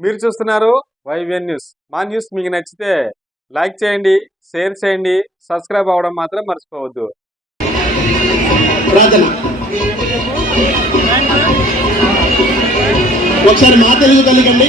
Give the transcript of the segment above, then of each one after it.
మీరు చూస్తున్నారు YVN news. మా న్యూస్ మీకు నచ్చితే లైక్ చేయండి, షేర్ చేయండి, సబ్స్క్రైబ్ అవ్వడం మాత్రం మర్చిపోవద్దు. ఒకసారి మా తెలుగు తల్లికండి.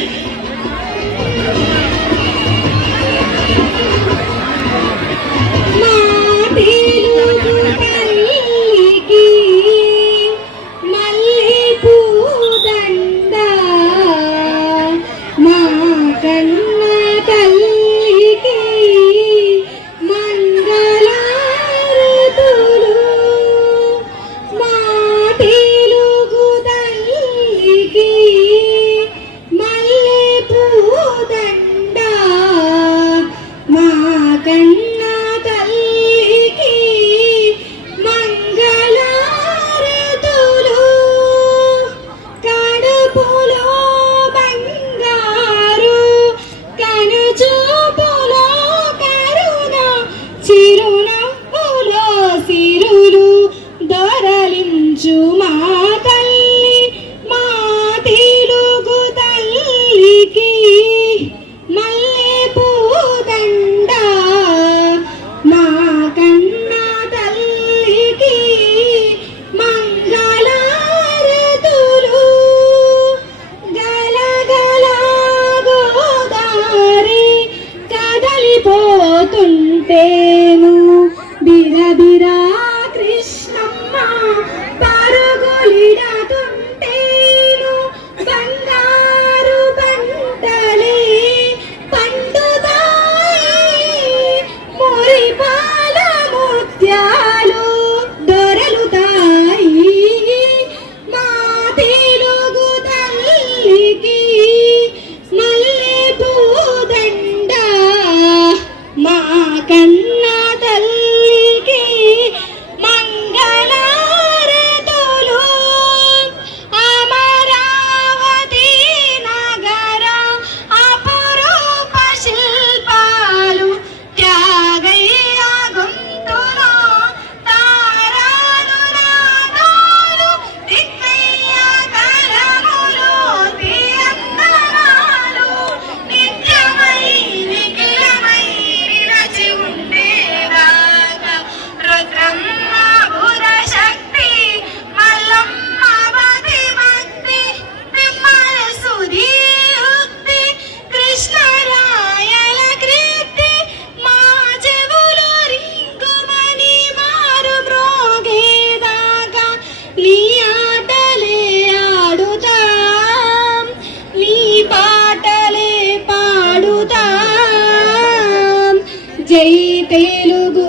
పోతుంటేను బిరబిరా కృష్ణమ్మ పరుగులిడతుంటేను బంగారు పంటలే పండుతాయి మురిపాల ముత్యాలు దొరలుతాయి మా తెలుగు తల్లికి మల్లె పూదండ మా కన్నా తల్లికి మంగళారతులు అమరావతి నగర అపురూప శిల్పాలు త్యాగయ్య గొంతులో తారాలు నాదాలు దిక్కయ్య కలములు తీయందనాలు నిత్యమై నిఖిలమై నిరచి ఉండేదాకా రుద్రమ్మ పురశక్తి మల్లమ్మ భక్తి భక్తి తిమ్మల సుధీయుక్తి కృష్ణరాయల కీర్తి మా చెవులు రింగుమని మారు మ్రోగేదాకా నీ ఆటలే ఆడుతాం నీ పాటలే పాడుతాం జై తెలుగు